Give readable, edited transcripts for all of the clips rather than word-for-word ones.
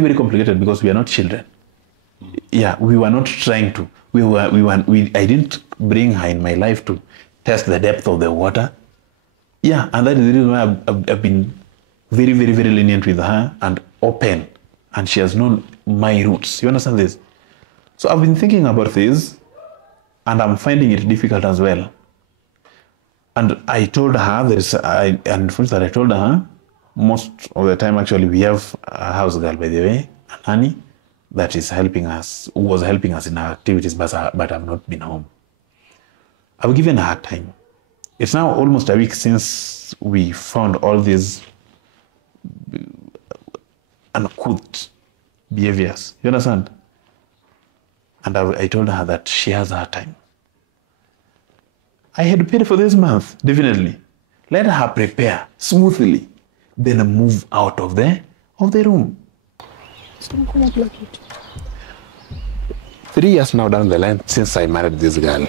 very complicated because we are not children. Yeah, we were not trying to. I didn't bring her in my life to test the depth of the water. Yeah, and that is the reason why I've been very, very, very lenient with her and open. And she has known my roots. You understand this? So I've been thinking about this, and I'm finding it difficult as well. And I told her, I told her, most of the time actually we have a house girl, by the way, Anani, that is helping us, who was helping us in our activities, but I've not been home. I've given her time. It's now almost a week since we found all these uncouth behaviors. You understand? And I told her that she has her time. I had paid for this month, definitely. Let her prepare smoothly, then move out of the room. 3 years now down the line since I married this girl. You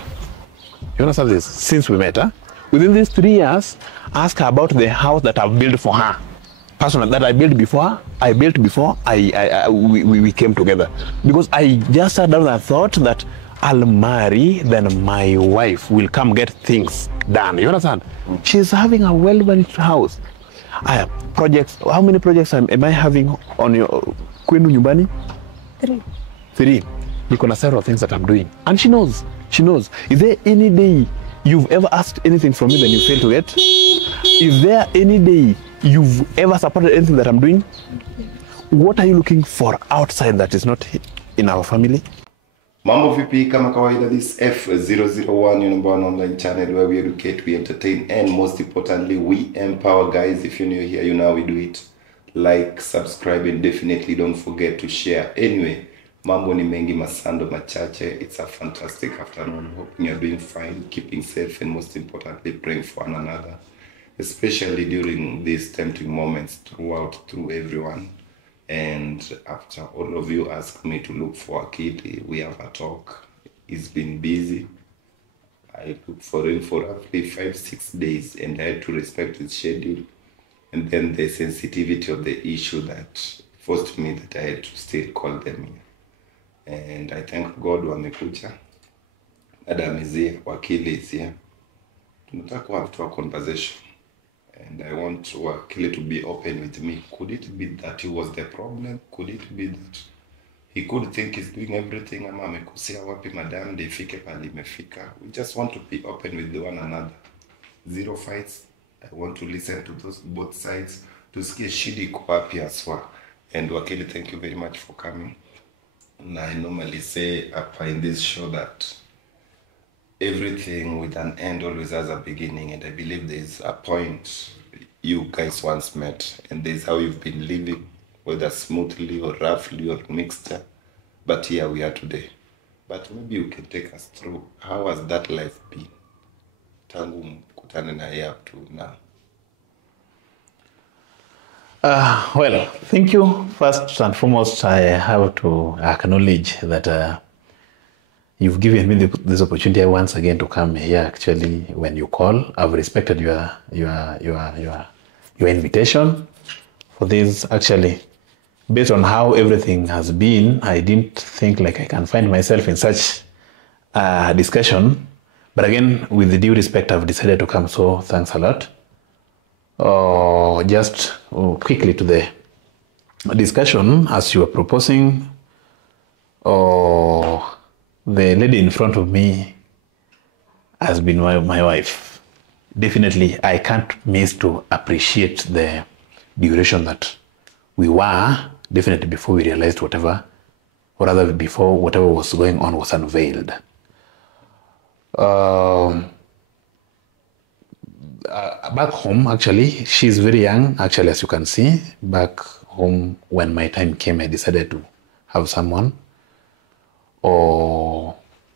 understand this? Since we met her, within these 3 years, ask her about the house that I've built for her. Personal that I built before. We came together, because I just sat down and thought that I'll marry, then my wife will come get things done. You understand? She's having a well-managed house. I have projects. How many projects am I having on your kwenu nyumbani? 3. Because there several things that I'm doing, and she knows. Is there any day you've ever asked anything from me that you failed to get? Is there any day you've ever supported anything that I'm doing? What are you looking for outside that is not in our family? Mambo vipi, kama kawaida, this F001, your number one online channel where we educate, we entertain, and most importantly, we empower. Guys, if you're new here, you know how we do it. Like, subscribe, and definitely don't forget to share. Anyway, mambo ni mengi, masando machache. It's a fantastic afternoon. Hoping you're doing fine, keeping safe, and most importantly, praying for one another, especially during these tempting moments through everyone. And after all of you asked me to look for a kid, we have a talk. He's been busy. I looked for him for roughly 5-6 days, and I had to respect his schedule. And then the sensitivity of the issue that forced me that I had to still call them here. And I thank God wamekucha. Adam is here, Wakili is here. Tunataka have a conversation. And I want Wakili to be open with me. Could it be that he was the problem? Could it be that he could think he's doing everything? Ama amekosea wapi madam defike pali mefika? We just want to be open with one another. Zero fights. I want to listen to both sides. Tusikie shidi iko wapi aswa. And Wakili, thank you very much for coming. And I normally say in this show that everything with an end always has a beginning, and I believe there's a point you guys once met, and there's how you've been living, whether smoothly or roughly or mixture, but here we are today. But maybe you can take us through, how has that life been tangu mkutane na yeye up to now? Well, thank you. First and foremost, I have to acknowledge that you've given me this opportunity once again to come here. Actually, when you call, I've respected your invitation for this. Actually, based on how everything has been, I didn't think like I can find myself in such a discussion. But again, with the due respect, I've decided to come. So thanks a lot. Just quickly to the discussion, as you were proposing, the lady in front of me has been my wife. Definitely, I can't miss to appreciate the duration that we were, definitely before we realized whatever, or rather before whatever was going on was unveiled. Back home, actually, she's very young, actually, as you can see. Back home, when my time came, I decided to have someone.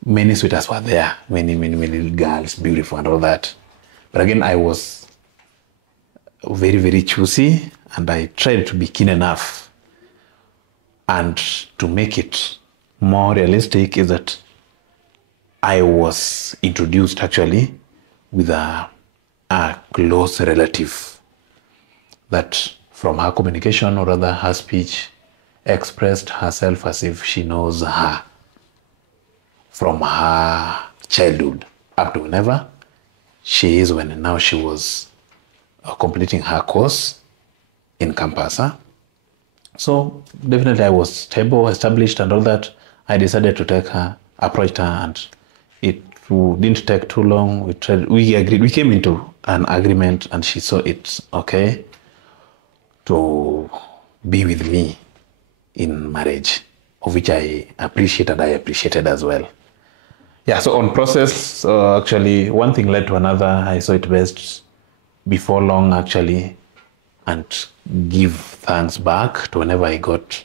Many sweethearts were there, many little girls, beautiful and all that. But again, I was very, very choosy, and I tried to be keen enough. And to make it more realistic is that I was introduced actually with a close relative that from her communication, or rather her speech, expressed herself as if she knows her from her childhood up to whenever she is when now she was completing her course in Kampasa. So definitely I was stable, established and all that. I decided to take her, approached her, and it didn't take too long. We agreed, we came into an agreement, and she saw it okay to be with me in marriage, of which I appreciated as well. Yeah, so on process, actually, one thing led to another. I saw it best before long, actually, and give thanks back to whenever I got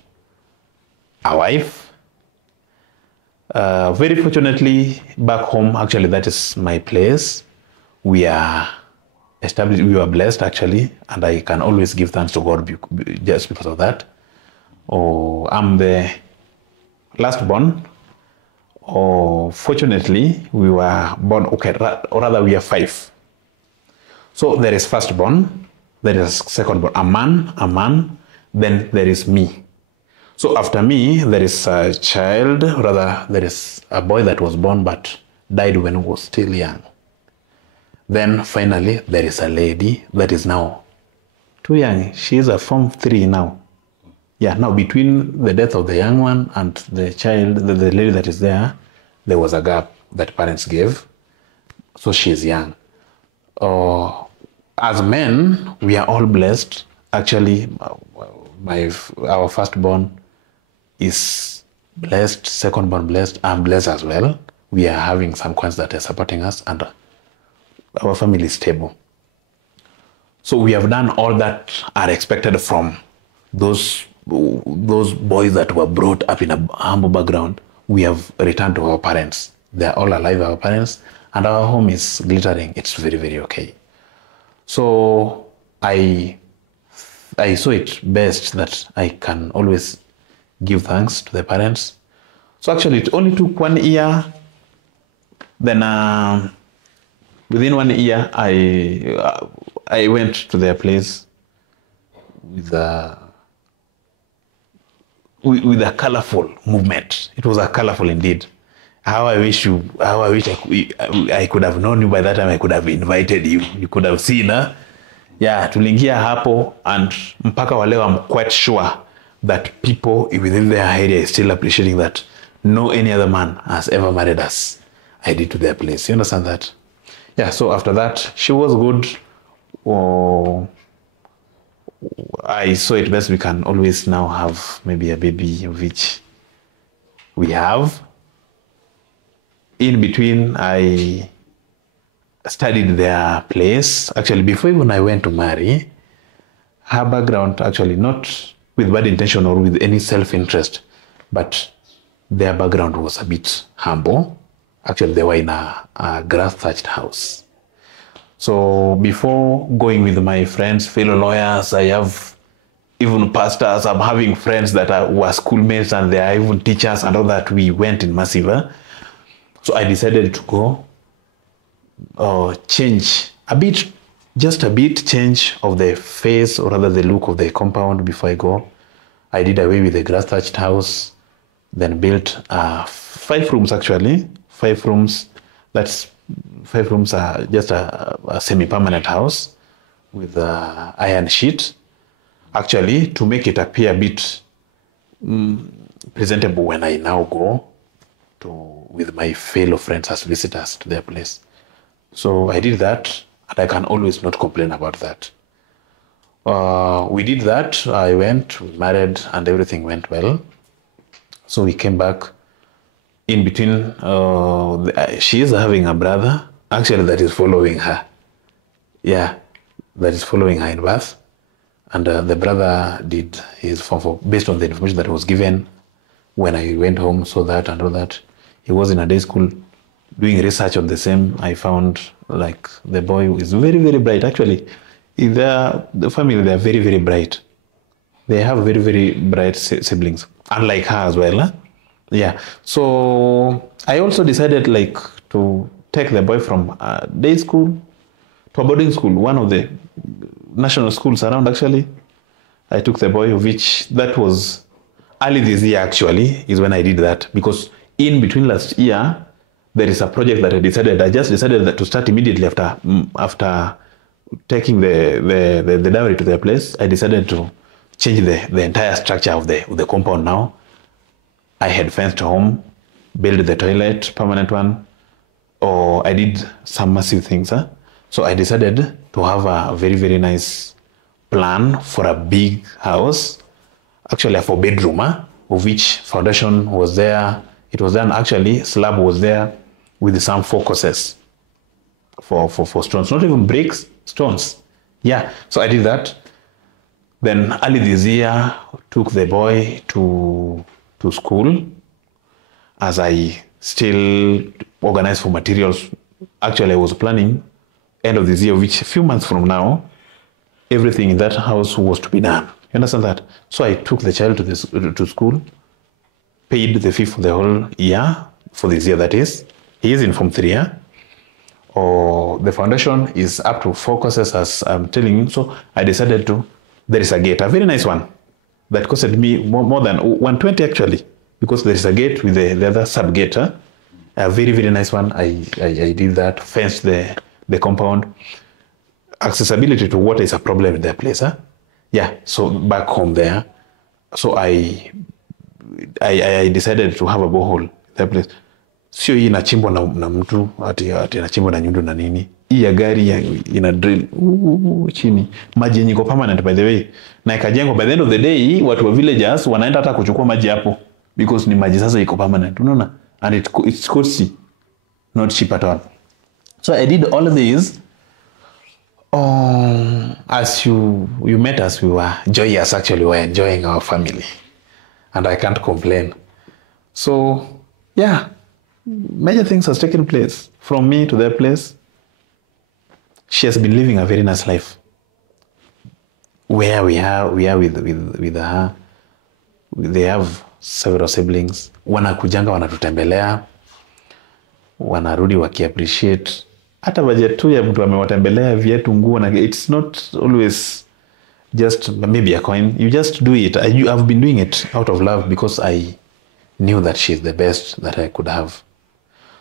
a wife. Very fortunately, back home, actually, that is my place. We are established, we were blessed, actually, and I can always give thanks to God just because of that. Oh, I'm the last born. Oh, fortunately, we were born, okay, or rather we are 5. So there is firstborn, there is secondborn, a man, then there is me. So after me, there is a child, rather there is a boy that was born but died when he was still young. Then finally, there is a lady that is now too young. She is a Form 3 now. Yeah, now between the death of the young one and the child, the lady that is there was a gap that parents gave. So she is young. As men, we are all blessed. Actually, our firstborn is blessed, secondborn blessed, I'm blessed as well. We are having some coins that are supporting us, and our family is stable. So we have done all that are expected from those boys that were brought up in a humble background. We have returned to our parents. They are all alive, our parents, and our home is glittering. It's very, very okay. So I saw it best that I can always give thanks to the parents. So actually, it only took 1 year. Then within 1 year, I went to their place with a colorful movement. It was a colorful indeed. How I wish I could have known you by that time. I could have invited you. You could have seen her. Yeah, tuliingia hapo, and mpaka wa leo I'm quite sure that people within their area is still appreciating that no any other man has ever married us. I did to their place. You understand that? Yeah, so after that, she was good. I saw it best we can always now have maybe a baby, which we have. In between, I studied their place. Actually, before even I went to marry, her background, actually not with bad intention or with any self-interest, but their background was a bit humble. Actually, they were in a grass-thatched house. So before going with my friends, fellow lawyers, I have even pastors, I'm having friends that were schoolmates and they are even teachers and all that. We went in Massiva. So I decided to go change a bit, just a bit change of the face or rather the look of the compound before I go. I did away with the grass thatched house, then built 5 rooms actually, 5 rooms. That's 5 rooms are just a semi-permanent house with iron sheet. Actually, to make it appear a bit presentable when I now go with my fellow friends as visitors to their place. So I did that, and I can always not complain about that. We did that. I went, we married, and everything went well. So we came back. In between, she is having a brother, actually, that is following her. Yeah, that is following her in birth. And the brother did his Form 4 based on the information that was given when I went home, saw that and all that. He was in a day school doing research on the same. I found like the boy is very, very bright. Actually, the family, they are very, very bright. They have very, very bright siblings, unlike her as well. Huh? Yeah. So I also decided like to take the boy from day school to a boarding school, one of the national schools around actually. I took the boy, which that was early this year actually is when I did that, because in between last year, there is a project that I just decided that to start immediately after taking the dowry to their place. I decided to change the entire structure of the compound now. I had fenced home, built the toilet, permanent one, or I did some massive things. Huh? So I decided to have a very, very nice plan for a big house, actually a 4-bedroom, of which foundation was there. It was done, actually, slab was there with some focuses for stones, not even bricks, stones. Yeah, so I did that. Then early this year, took the boy to school as I still organized for materials. Actually, I was planning end of this year, which a few months from now, everything in that house was to be done. You understand that? So I took the child to school, paid the fee for the whole year, for this year that is. He is in Form 3, yeah? Or the foundation is up to 4 courses, as I'm telling you. So I decided there is a gate, a very nice one, that costed me more than 120 actually, because there is a gate with the other sub-gate. Huh? A very, very nice one. I did that, fenced the compound. Accessibility to water is a problem in their place. Huh? Yeah, so back home there. So I decided to have a borehole in that place. Sio hii inachimbwa na mtu, ati inachimbwa na nyundo na nini. Hii ya gari ina drill chini. Maji yenye iko permanent by the way. Na ikajengwa, by the end of the day, watu wa villagers wanaenda hata kuchukua maji hapo, because ni maji sasa iko permanent. Unaona? And it's costly, not cheap at all. So I did all of these. As you met us, we were joyous actually. We were enjoying our family. And I can't complain. So, yeah. Major things has taken place from me to their place. She has been living a very nice life. Where we are with her. They have several siblings. Wanakujanga, wanatutembelea. Wanarudi wakiappreciate. Hata budget tu ya mtu amewatembelea, viatu, nguo, na it's not always just maybe a coin. You just do it. I've been doing it out of love, because I knew that she's the best that I could have.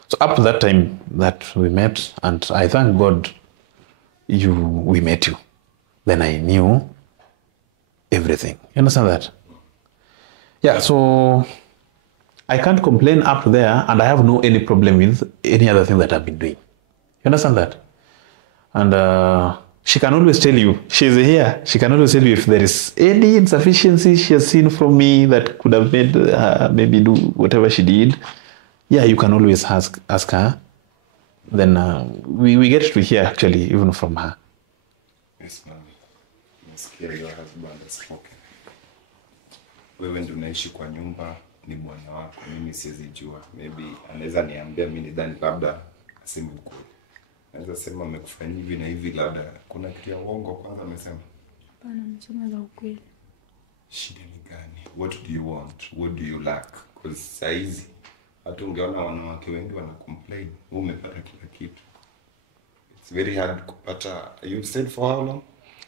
So up to that time that we met, and I thank God we met you, then I knew everything. You understand that? Yeah, so I can't complain up there, and I have no any problem with any other thing that I've been doing. You understand that? And she can always tell you, she's here, she can always tell you if there is any insufficiency she has seen from me that could have made her maybe do whatever she did. Yeah, you can always ask her. Then we get to hear actually even from her. Yes, ma'am. Nasikia your husband has spoken. Wewe ndio unaishi kwa nyumba, ni bwana wako, mimi siwezi jua. Maybe anaweza niambia, mimi nidhani labda aseme ukweli. Anaweza sema amekufanyia hivi na hivi, labda kuna kitu ya uongo kwanza amesema. Hapana, amesema za ukweli. Shida ni gani? What do you want? What do you lack? Because saizi hata ungeona wanawake wengi wana complain, umepata kila kitu. It's very hard kupata. You stayed for how long?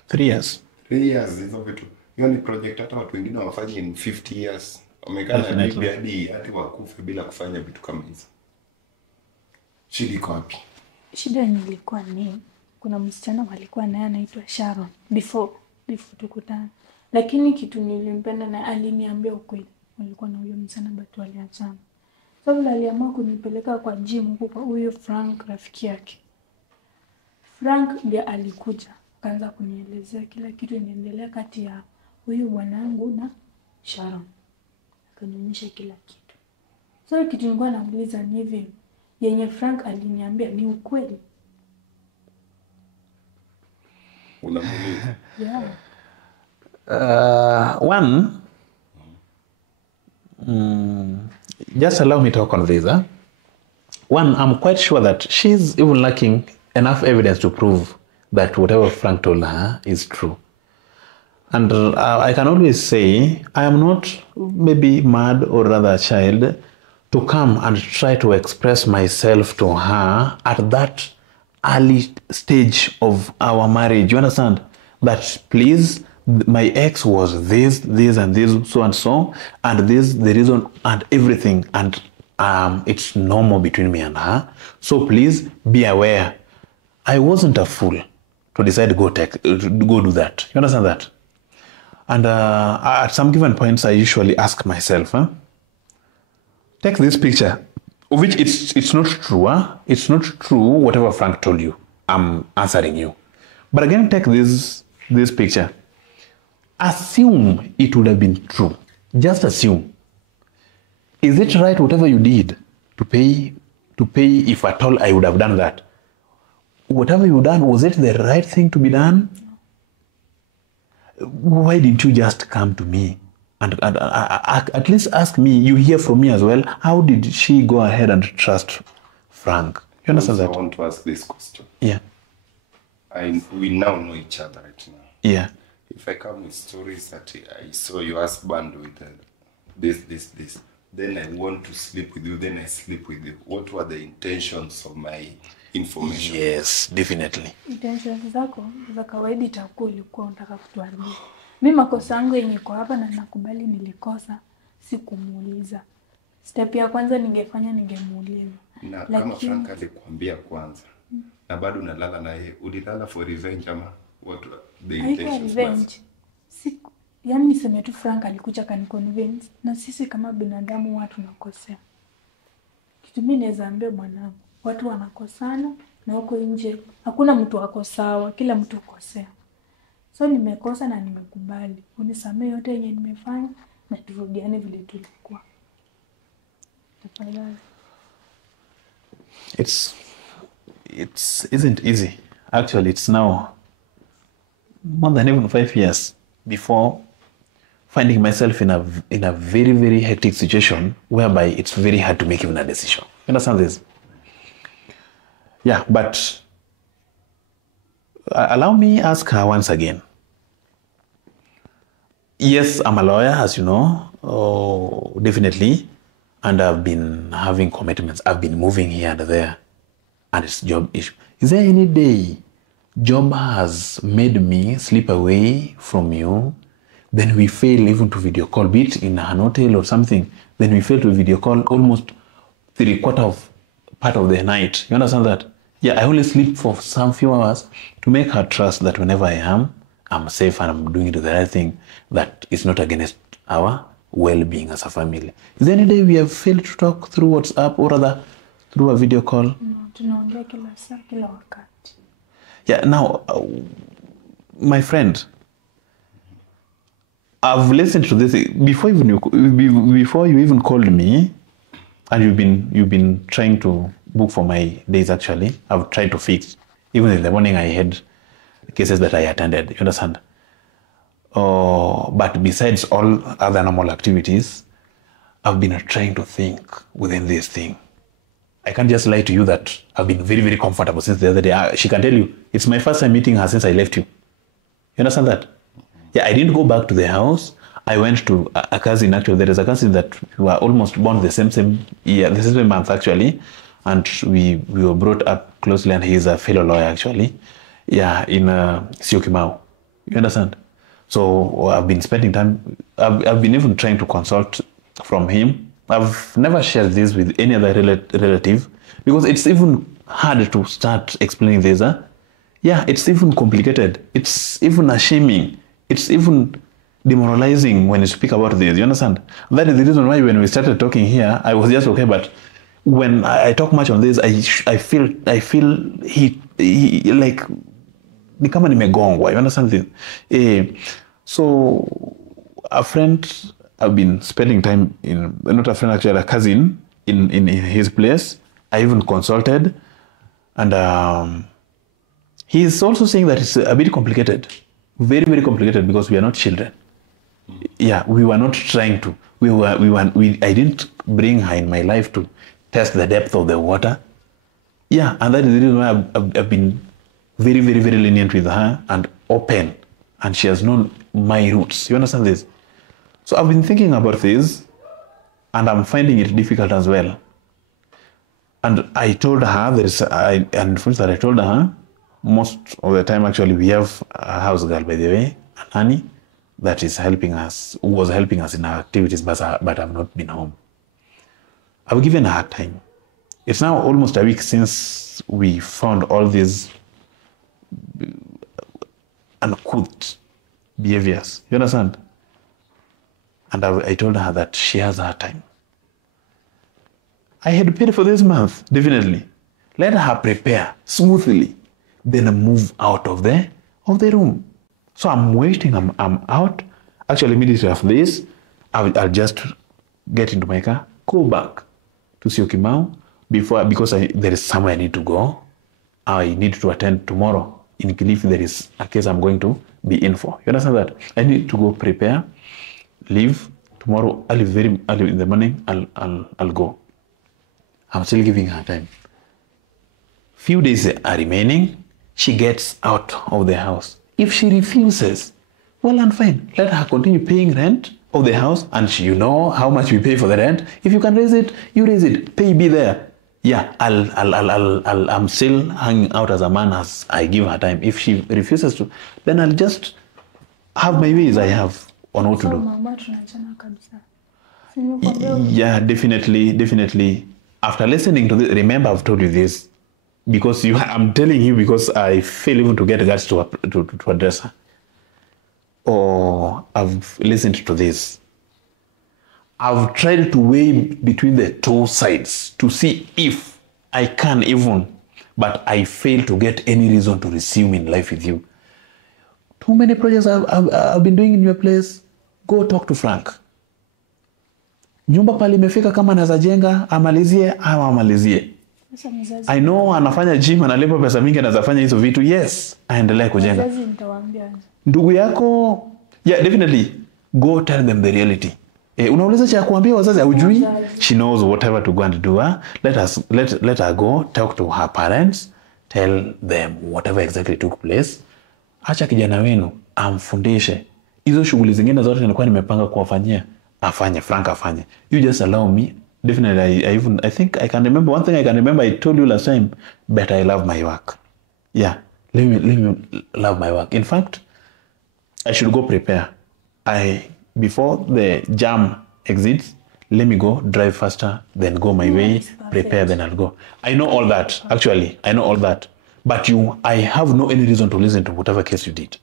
3 years. 3 years hizo vitu. Hiyo ni project hata watu wengine wafanye in 50 years. Wamekaa na bibi hadi wakufe bila kufanya vitu kama hizo. Shida iko wapi? Shida nilikuwa ni kuna msichana walikuwa naye anaitwa Sharon before tukutana. Lakini kitu nilimpenda na aliniambia ukweli. Walikuwa na huyo msichana but waliachana. Sababu aliamua kunipeleka kwa gym huko kwa huyo Frank, rafiki yake. Frank ndiye alikuja, akaanza kunielezea kila kitu inaendelea kati ya huyo bwanangu na Sharon. Akanionyesha kila kitu. So kitu nilikuwa namuuliza ni hivi, yenye Frank aliniambia ni ukweli? Unamuuliza? Yeah. Just allow me to talk on this. One, I'm quite sure that she's even lacking enough evidence to prove that whatever Frank told her is true. And I can always say, I am not maybe mad or rather a child to come and try to express myself to her at that early stage of our marriage. You understand? That please, my ex was this, and this, so and so, and this, the reason, and everything, and it's normal between me and her. So please be aware. I wasn't a fool to decide to go do that. You understand that? And at some given points, I usually ask myself, take this picture, which it's not true. It's not true whatever Frank told you. I'm answering you. But again, take this picture. Assume it would have been true. Just assume. Is it right whatever you did to pay if at all I would have done that? Whatever you done, was it the right thing to be done? Why didn't you just come to me and at least ask me? You hear from me as well. How did she go ahead and trust Frank? You understand that? I want to ask this question. Yeah. We now know each other right now. Yeah. If I come with stories that I saw your husband with this, then I want to sleep with you, then I sleep with you. What were the intentions of my information? Yes, definitely. Intentions zako za kawaida itakuwa ulikuwa unataka kutuharibia. Mimi makosa yangu yenye iko hapa na nakubali nilikosa, si kumuuliza. Step ya kwanza ningemuuliza. Na kama Frank alikwambia kwanza, na bado unalala na yeye, ulilala for revenge ama what the intentions was? Yani niseme tu Frank alikuja kaniconvince, na sisi kama binadamu watu nakosea. Kitu mimi naweza ambia mwanangu, watu wanakosana na huko nje hakuna mtu wako sawa, kila mtu ukosea. So nimekosa na nimekubali. Unisamehe yote yenye nimefanya na turudiane vile tulikuwa. Tafadhali. It isn't easy. Actually, it's now more than even 5 years before finding myself in a very, very hectic situation whereby it's very hard to make even a decision. You understand this? Yeah, but allow me ask her once again. Yes, I'm a lawyer, as you know, definitely. And I've been having commitments. I've been moving here and there. And it's job issue. Is there any day job has made me slip away from you? Then we fail even to video call, be it in an hotel or something. Then we fail to video call almost 3/4 of part of the night. You understand that? Yeah, I only sleep for some few hours to make her trust that whenever I am, I'm safe and I'm doing the right thing, that is not against our well-being as a family. Is there any day we have failed to talk through WhatsApp or rather through a video call? No, tunaongea kila saa, kila wakati. Yeah, now, my friend, I've listened to this before you even called me, and you've been trying to book for my days. Actually, I've tried to fix. Even in the morning, I had cases that I attended. You understand? But besides all other normal activities, I've been trying to think within this thing. I can't just lie to you that I've been very, very comfortable since the other day. She can tell you, it's my first time meeting her since I left you. You understand that? Yeah, I didn't go back to the house. I went to a cousin. Actually, there is a cousin that we were almost born the same year, the same month actually. And we were brought up closely, and he's a fellow lawyer actually. Yeah, in Syokimau. You understand? So I've been spending time, I've been even trying to consult from him. I've never shared this with any other relative because it's even hard to start explaining this. Yeah, it's even complicated. It's even ashaming. It's even demoralizing when you speak about this. You understand? That is the reason why when we started talking here, I was just okay. But when I talk much on this, I feel he like ni kama nimegongwa. You understand this? So a friend, I've been spending time in, not a friend actually, a cousin in his place. I even consulted, and he's also saying that it's a bit complicated, very, very complicated, because we are not children. Yeah, we were not trying to. I didn't bring her in my life to test the depth of the water. Yeah, and that is the reason why I've been very, very, very lenient with her and open, and she has known my roots. You understand this? So I've been thinking about this, and I'm finding it difficult as well. And I told her, and first that I told her, most of the time actually we have a house girl, by the way, a nanny. that is helping us, who was helping us in our activities, but I've not been home. I've given her time. It's now almost a week since we found all these uncouth behaviors. You understand? And I told her that she has her time. I had paid for this month, definitely. Let her prepare smoothly, then move out of the room. So I'm waiting, I'm out. Actually, immediately after this, I'll just get into my car, go back to Syokimau because there is somewhere I need to go. I need to attend tomorrow in Kilifi. There is a case I'm going to be in for. You understand that? I need to go prepare, leave tomorrow. I'll leave very early in the morning. I'll go. I'm still giving her time. Few days are remaining. She gets out of the house. If she refuses, well and fine. Let her continue paying rent of the house, and you know how much we pay for the rent. If you can raise it, you raise it. Pay be there. Yeah, I'm still hanging out as a man as I give her time. If she refuses to, then I'll just have my ways I have on what to do. Yeah, definitely. After listening to this, remember I've told you this because I'm telling you because I fail even to get guts to address her. Or I've listened to this. I've tried to weigh between the two sides to see if I can even, but I fail to get any reason to resume in life with you. Too many projects I've been doing in your place. Go talk to Frank. Nyumba pale imefika kama naweza jenga, amalizie ama amalizie. I know anafanya gym, analipa pesa mingi, anaweza fanya hizo vitu. Yes, aendelee kujenga. Wazazi nitawaambia. Ndugu yako, yeah, definitely go tell them the reality. Unauliza cha kuambia wazazi haujui? She knows whatever to go and do. Let her go talk to her parents, tell them whatever exactly took place. Acha kijana wenu amfundishe. Hizo shughuli zingine zote nilikuwa nimepanga kuwafanyia, afanye, Frank afanye. You just allow me. Definitely, I think I can remember one thing I can remember. I told you last time, but I love my work. Yeah, let me love my work. In fact, I should go prepare. Before the jam exits, let me go drive faster, then go my way, prepare, then I'll go. I know all that. Actually, I know all that. But I have no any reason to listen to whatever case you did.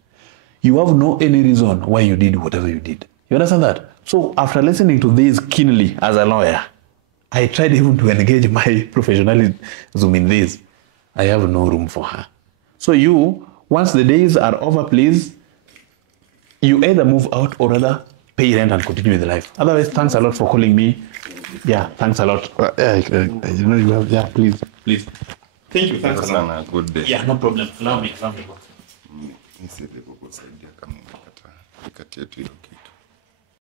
You have no any reason why you did whatever you did. You understand that? So after listening to this keenly as a lawyer, I tried even to engage my professionalism in this. I have no room for her. So once the days are over, please, you either move out or rather pay rent and continue with life. Otherwise, thanks a lot for calling me. Yeah, thanks a lot. Yeah, please. Thank you. Thanks a lot. Good day. Yeah, no problem. Allow me. Nisije kukusaidia kama umekata. Kati yetu okay.